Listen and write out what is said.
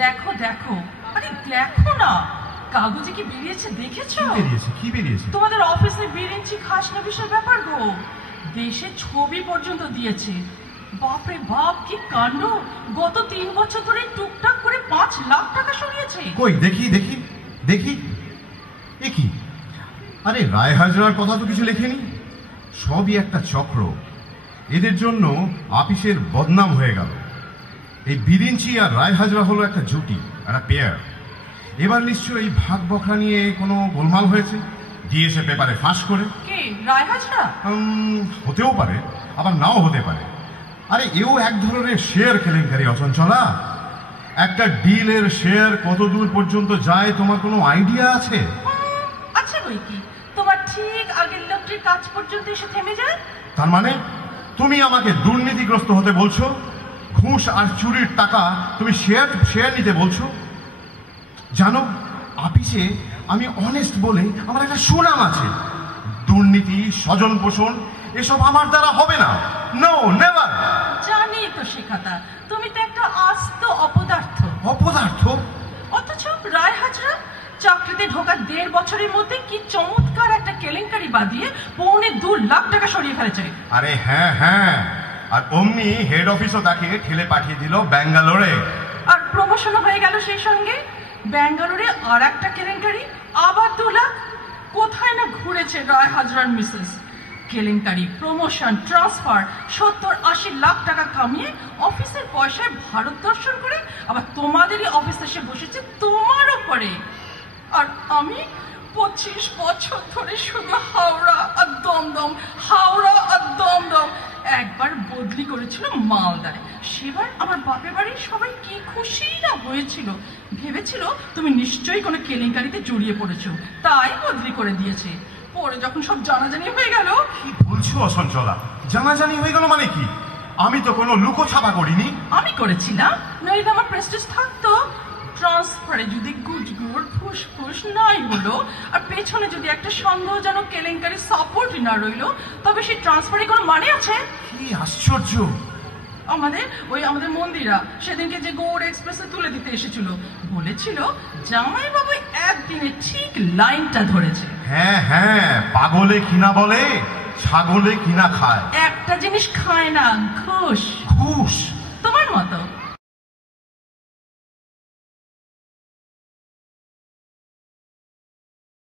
দেখো দেখো, আরে দেখো না, কাগজে কি বেরিয়েছে দেখেছো? কি বেরিয়েছে? তোমাদের অফিসে বিরিঞ্চি খাসনা বিষয় ব্যাপার গো, দেশে ছবি পর্যন্ত দিয়েছে। বাপরে বাপ, কি কাণ্ড! গত 3 বছর ধরে টুকটাক করে 5 লাখ টাকা সরিয়েছে। কই দেখি দেখি দেখি, এ কি? আরে রায় হাজরার কথা তো কিছু লেখেনি, সবই একটা চক্র। এদের জন্য আপিসের বদনাম হয়ে গেল। এই বিরিঞ্চি আর রায় হাজরা হলো একটা জুটি, একটা পেয়ার। এবার নিশ্চয়ই ভাগ বখরা নিয়ে কোনো গোলমাল হয়েছে, দিয়েছে পেপারে ফাঁস করে। কে, রায় হাজরা? হতেও পারে, আবার নাও হতে পারে। আরে এও এক ধরনের শেয়ার কেলেঙ্কারি অচঞ্চলা। একটা ডিলের শেয়ার কত দূর পর্যন্ত যায় তোমার কোনো আইডিয়া আছে? আচ্ছা বই কি, তোমার ঠিক আগের লোকটির কাজ পর্যন্ত এসে থেমে যায়? তার মানে তুমি আমাকে দুর্নীতিগ্রস্ত হতে বলছো? ঘুষ আর চুরির টাকা তুমি শেয়ার নিতে বলছো? জানো, আপিসে আমি অনেস্ট বলে আমার একটা সুনাম আছে। দুর্নীতি, স্বজন পোষণ এসব আমার দ্বারা হবে না। No, never. জানি তো শিখাতা, তুমি তো একটা আস্ত অপদার্থ। অপদার্থ? অথচ রায় হাজরা চাকরিতে ঢোকা 1.5 বছরের মধ্যে কি চমৎকার একটা কেলেঙ্কারি বাদিয়ে 2.25 লাখ টাকা সরিয়ে ফেলেছে। আরে হ্যাঁ হ্যাঁ, আর অমনি হেড অফিসও তাকে ঠেলে পাঠিয়ে দিল ব্যাঙ্গালোরে। আর প্রমোশনও হয়ে গেল সেই সঙ্গে। ব্যাঙ্গালোরে আর একটা কেলেঙ্কারি, আবার 2 লাখ। কোথায় না ঘুরেছে রায় হাজরার মিসেস। কেলেঙ্কারি, প্রমোশন, ট্রান্সফার, 70-80 লাখ টাকা কামিয়ে অফিসের পয়সায় ভারত দর্শন করে আবার তোমাদেরই অফিসে এসে বসেছে তোমার উপরে। আর আমি 25 বছর ধরে শুধু হাওড়া আর দমদম, হাওড়া আর দমদম। একবার বদলি করেছিল মালদায়, সেবার আমার বাপের বাড়ির সবাই কি খুশি না হয়েছিল। ভেবেছিল তুমি নিশ্চয়ই কোনো কেলেঙ্কারিতে জড়িয়ে পড়েছো, তাই বদলি করে দিয়েছে। পরে যখন সব জানাজানি হয়ে গেল। কি বলছো অসঞ্চলা? জানাজানি হয়ে গেল মানে কি? আমি তো কোনো লুকোছাপা করিনি। আমি করেছিলাম, নইলে আমার প্রেস্টিজ থাকতো। ট্রান্সফারে যদি গুজগুড় ফুসফুস নাই হলো, আর পেছনে যদি একটা সন্দেহজনক কেলেঙ্কারি সাপোর্টই না রইলো, তবে সেই ট্রান্সফারে কোনো মানে আছে? কি আশ্চর্য! আমাদের মন্দিরা সেদিনকে যে গৌড় এক্সপ্রেসে তুলে দিতে এসেছিল, বলেছিল জামাই বাবু একদিনে ঠিক লাইনটা ধরেছে। হ্যাঁ হ্যাঁ, পাগলে কিনা বলে, ছাগলে কিনা খায়। একটা জিনিস খায় না, ঘুষ। ঘুষ? তোমার মতো